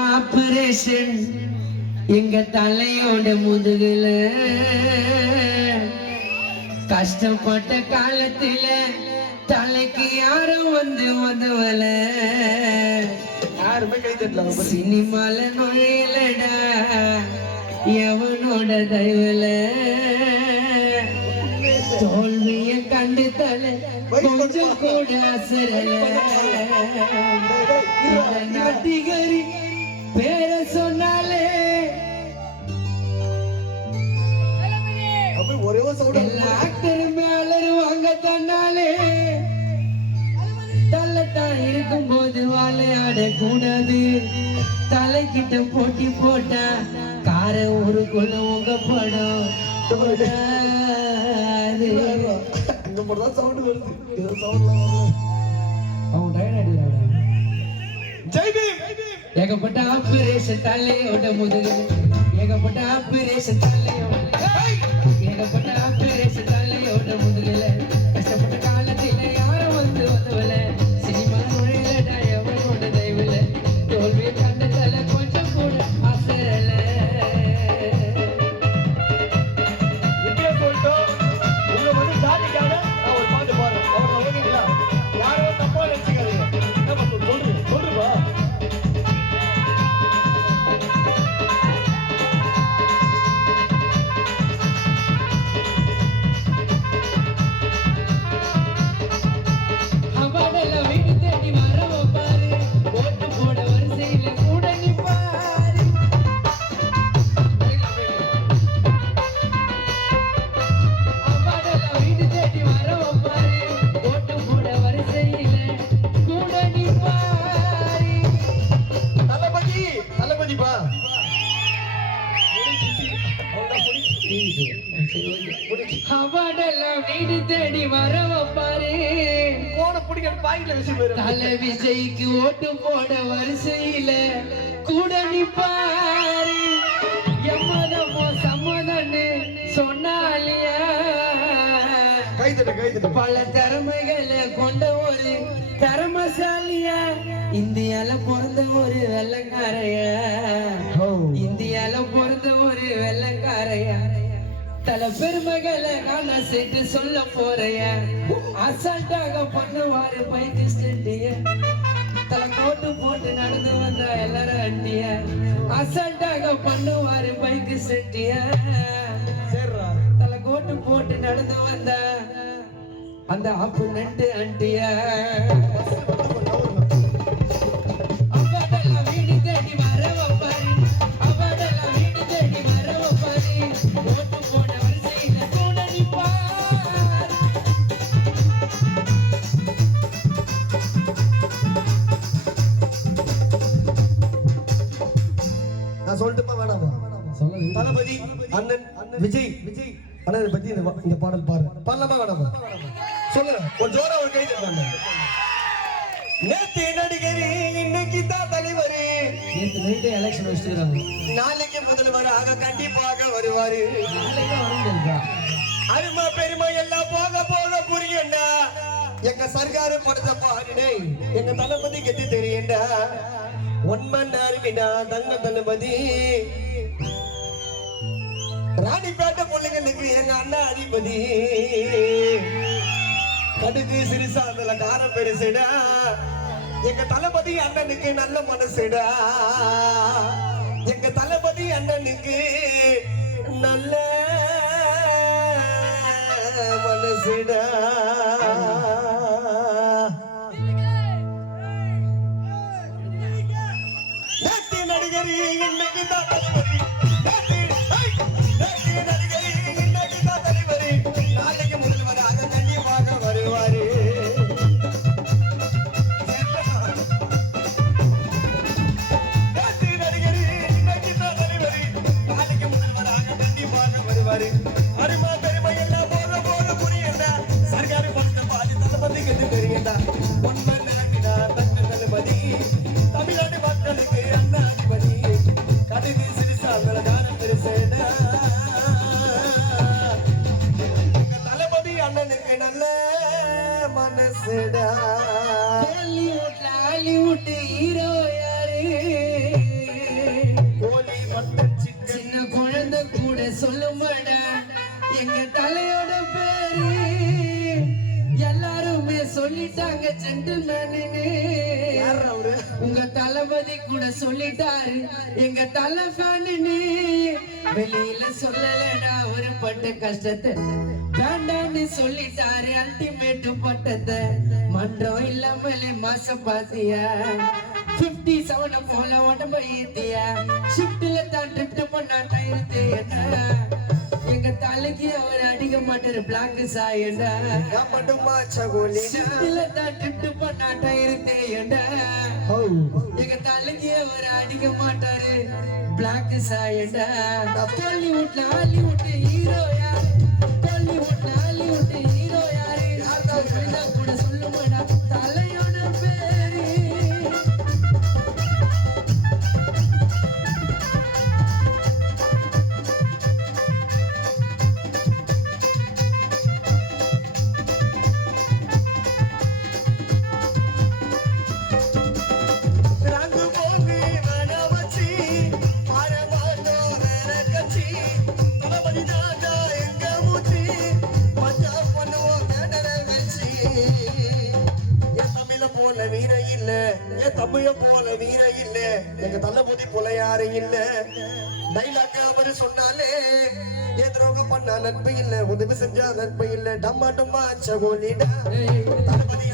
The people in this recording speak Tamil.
ஆபரேஷன் எங்க தலையோட முதுகுல கஷ்டப்பட்ட காலத்துல தலைக்கு யாரும் வந்து உதவல. சினிமால நுழையலடா. எவனோட தயவுல? தோல்விய கண்டு தலை கொஞ்சம் கூட அசரல. நாட்டிகரி பேர சொன்னாலே ஒரே ஒரு சவுண்ட் ஆக்டருமே அலறுவாங்க தன்னாலே தள்ளத்தான் இருக்கும்போது வாழையாட கூடாது தலைக்கிட்ட போட்டி போட்டா கார ஊருக்குள்ள உங்க படம் மட்டும் தான் சவுண்ட் வருது. ஏதோ அவன் tired ஆயிடுறான். ஜெய் ஏகப்பட்ட ஆபரேஷன் தலையோட முதுகு. ஏகப்பட்ட ஆபரேஷன் தலையோட தேடி வரவ பாரு போன பிடிக்கிற போயிடும் தல விஜய்க்கு ஓட்டு போட வரிசையில கூட நிப்பாரு. எம்மதமோ சம்மதன்னு சொன்னாலியா? பல திறமைகளை கொண்ட ஒரு திறமசாலியா? இந்தியால பிறந்த ஒரு வெள்ளக்காரையா? இந்தியால பிறந்த ஒரு வெள்ளக்காரையா? தல பெருமைகளை காண சேர்த்து சொல்ல போறைய அசால்ட்டாக பண்ணுவாரு பைக்கு ஸ்டண்டிய தல கோட்டு போட்டு நடந்து வந்த எல்லாரும் அண்டிய அசால்ட்டாக பண்ணுவாரு பைக்கு சரிடா தல கோட்டு போட்டு நடந்து வந்த அந்த அப்பு நண்டு அண்டிய. நான் சொல்லட்டுமா வேணாமா தளபதி அண்ணன் விஜய். விஜய் அண்ணனை பத்தி இந்த பாடல் பாரு பாடலாமா வேணாமா? சொல்லு ஒரு ஜோரா ஒரு கை தட்டாங்க நேத்து நடிகர் இன்னைக்கு தான் தலைவர். நேத்து நைட்டு எலெக்ஷன் வச்சுக்கிறாங்க நாளைக்கு முதல்வராக கண்டிப்பாக வருவாரு. அருமை பெருமை எல்லாம் போக போக புரியண்டா எங்க சர்க்காரு படத்தை பாருடே எங்க தளபதி கெத்து தெரியண்டா உண்மன் அருமிடா தங்க தளபதி. ராணிப்பேட்டை பொண்ணுங்களுக்கு எங்க அண்ணா அதிபதி. கடுகு சிறுசா அதுல காரம் பெருசுடா. எங்க தளபதி அண்ணனுக்கு நல்ல மனசுடா. எங்க தளபதி அண்ணனுக்கு நல்ல மனசுடா. கண்டிப்பாக சொல்லிட்டாங்க ஜென்டில்மேனு உங்க தளபதி கூட சொல்லிட்டாரு. எங்க தலை ஃபேனு வெளியில சொல்லலடா ஒரு பட்ட கஷ்டத்தை. வேண்டான்னு சொல்லிட்டாரு அல்டிமேட் பட்டத்தை. மன்றம் இல்லாமலே மாசம் பாத்தியா? பிப்டி செவன போல உடம்ப ஏத்தியா ஷிப்ட்ல தான் ட்ரிப்ட் பண்ணா டயர்த்து என்ன? எங்க தலைக்கு அவர் அடிக்க மாட்டாரு பிளாக் மட்டுமா சகோலி ஷிப்ட்ல தான் ட்ரிப்ட் பண்ணா டயர்த்து என்ன? எங்க தலைக்கு அவர் அடிக்க மாட்டாரு பிளாக் சாயண்டா பாலிவுட்ல ஹாலிவுட் ஹீரோ இல்ல. என் தமிழ போல வீர இல்ல. எங்க தளபதி போல யாரு இல்ல. டைலாக் அவரு சொன்னாலே என் துரோகம் பண்ணா நட்பு இல்ல உதவி செஞ்சா நட்பு இல்ல. டம்மா டம்மா சகோலிடா தளபதி